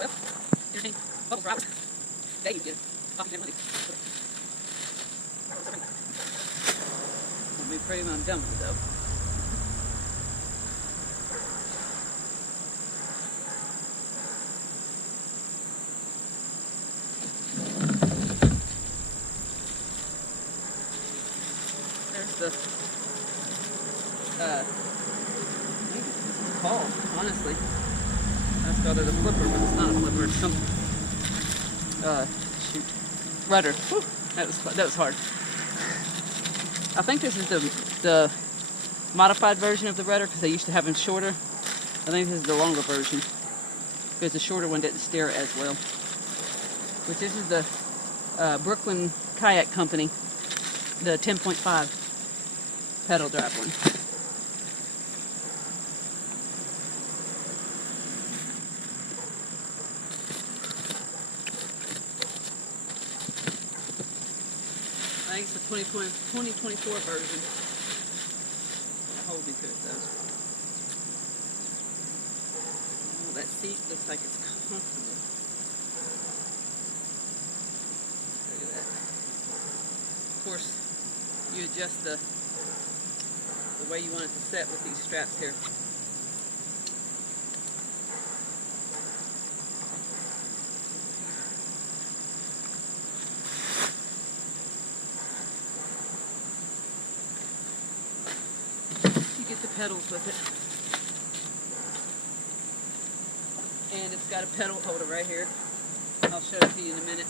Well, entertain bubbles for hours. There you get it. Coffee never leaves. I'll be pretty when I'm done with it though. There's the I think it's called, honestly. That's called it a flipper, but it's not a flipper, it's some shoot. Rudder. Whew, that was hard. I think this is the modified version of the rudder because they used to have them shorter. I think this is the longer version because the shorter one didn't steer as well. Which this is the Brooklyn Kayak Company, the 10.5 pedal drive one. I think it's the 2024 version. Hold me to it though. Oh, that seat looks like it's comfortable. Look at that. Of course, you adjust the way you want it to set with these straps here. Get the pedals with it, and it's got a pedal holder right here. I'll show it to you in a minute.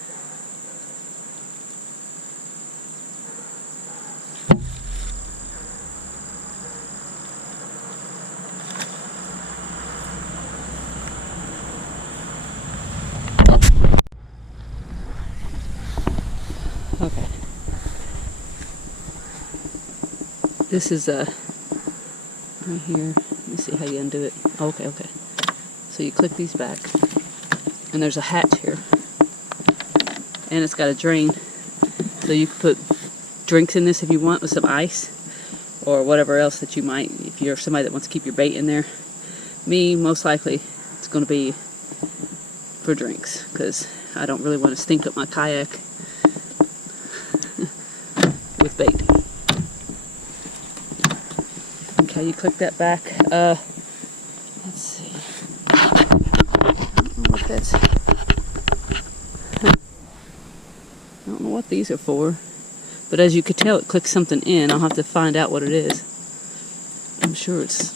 Okay, this is right here. Let me see how you undo it. Okay. So you click these back, and there's a hatch here, and it's got a drain, so you can put drinks in this if you want with some ice, or whatever else that you might. If you're somebody that wants to keep your bait in there, me most likely it's going to be for drinks because I don't really want to stink up my kayak with bait. Okay, you click that back. Let's see. I don't know what that's. I don't know what these are for. But as you could tell, it clicks something in. I'll have to find out what it is. I'm sure it's.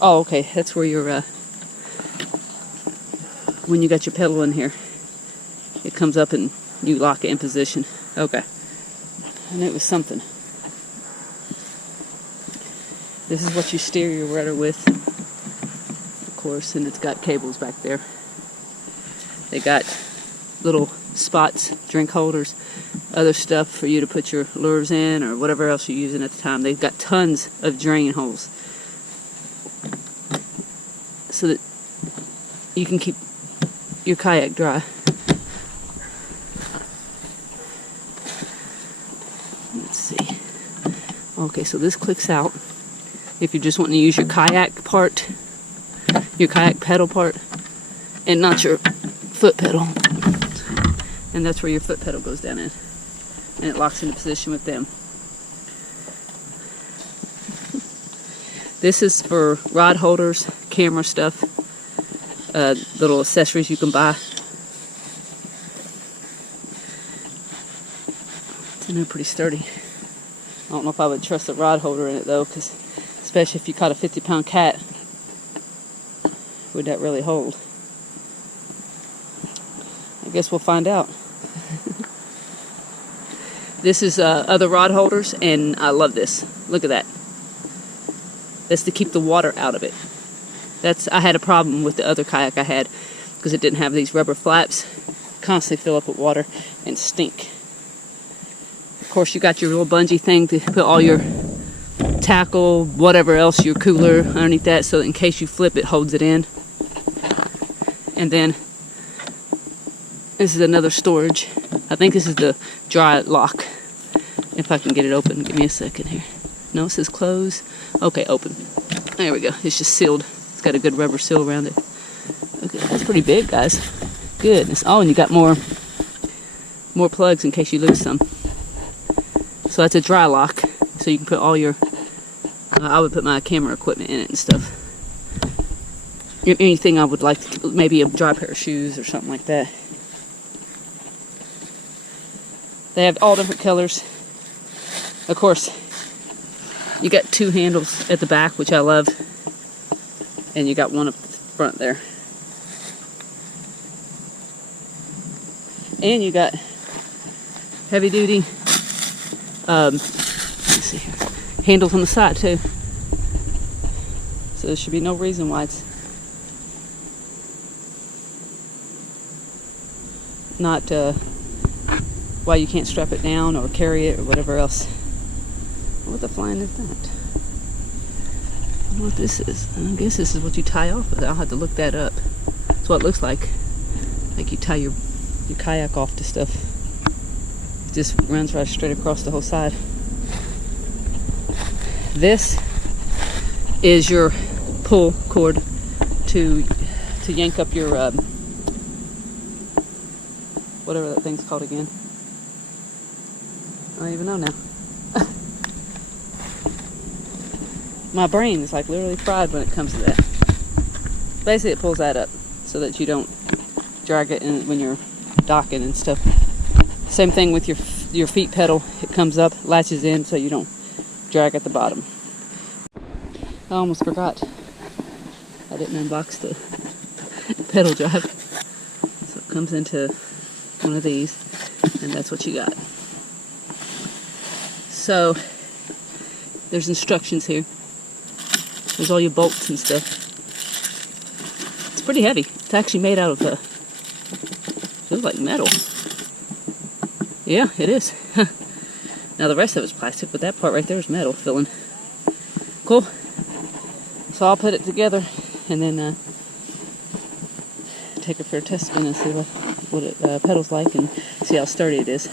Oh, okay. That's where your when you got your pedal in here, it comes up and you lock it in position. Okay. And it was something. This is what you steer your rudder with, of course, and it's got cables back there. They got little spots, drink holders, other stuff for you to put your lures in or whatever else you're using at the time. They've got tons of drain holes so that you can keep your kayak dry. Let's see. Okay, so this clicks out. If you're just wanting to use your kayak part, your kayak pedal part, and not your foot pedal. And that's where your foot pedal goes down in. And it locks into position with them. This is for rod holders, camera stuff, little accessories you can buy. It's in there pretty sturdy. I don't know if I would trust a rod holder in it though, because especially if you caught a 50-pound cat, would that really hold? I guess we'll find out. This is other rod holders, and I love this. Look at that. That's to keep the water out of it. I had a problem with the other kayak I had because it didn't have these rubber flaps. Constantly fill up with water and stink. Of course, you got your little bungee thing to put all your tackle, whatever else, your cooler underneath that, so in case you flip it, holds it in. And then this is another storage. I think this is the dry lock. If I can get it open, give me a second here. No, it says close. Okay, open. There we go. It's just sealed. It's got a good rubber seal around it. Okay, that's pretty big, guys. Goodness. Oh, and you got more plugs in case you lose some. So that's a dry lock, so you can put all your, I would put my camera equipment in it and stuff. Anything I would like, maybe a dry pair of shoes or something like that. They have all different colors. Of course, you got 2 handles at the back, which I love, and you got one up the front there. And you got heavy duty let's see here, handles on the side too. So there should be no reason why it's not why you can't strap it down or carry it or whatever else. What the flying is that? I don't know what this is. I guess this is what you tie off with. I'll have to look that up. That's what it looks like. Like you tie your kayak off to stuff. It just runs right straight across the whole side. This is your pull cord to yank up your whatever that thing's called again. I don't even know now. My brain is like literally fried when it comes to that. Basically, it pulls that up so that you don't drag it in when you're docking and stuff. Same thing with your feet pedal. It comes up, latches in, so you don't drag at the bottom. I almost forgot. I didn't unbox the pedal drive. So it comes into one of these, and that's what you got. So there's instructions here. There's all your bolts and stuff. It's pretty heavy. It's actually made out of feels like metal. Yeah, it is. Now the rest of it's plastic, but that part right there is metal filling. Cool. So I'll put it together and then take it for a test spin and see what it pedals like and see how sturdy it is.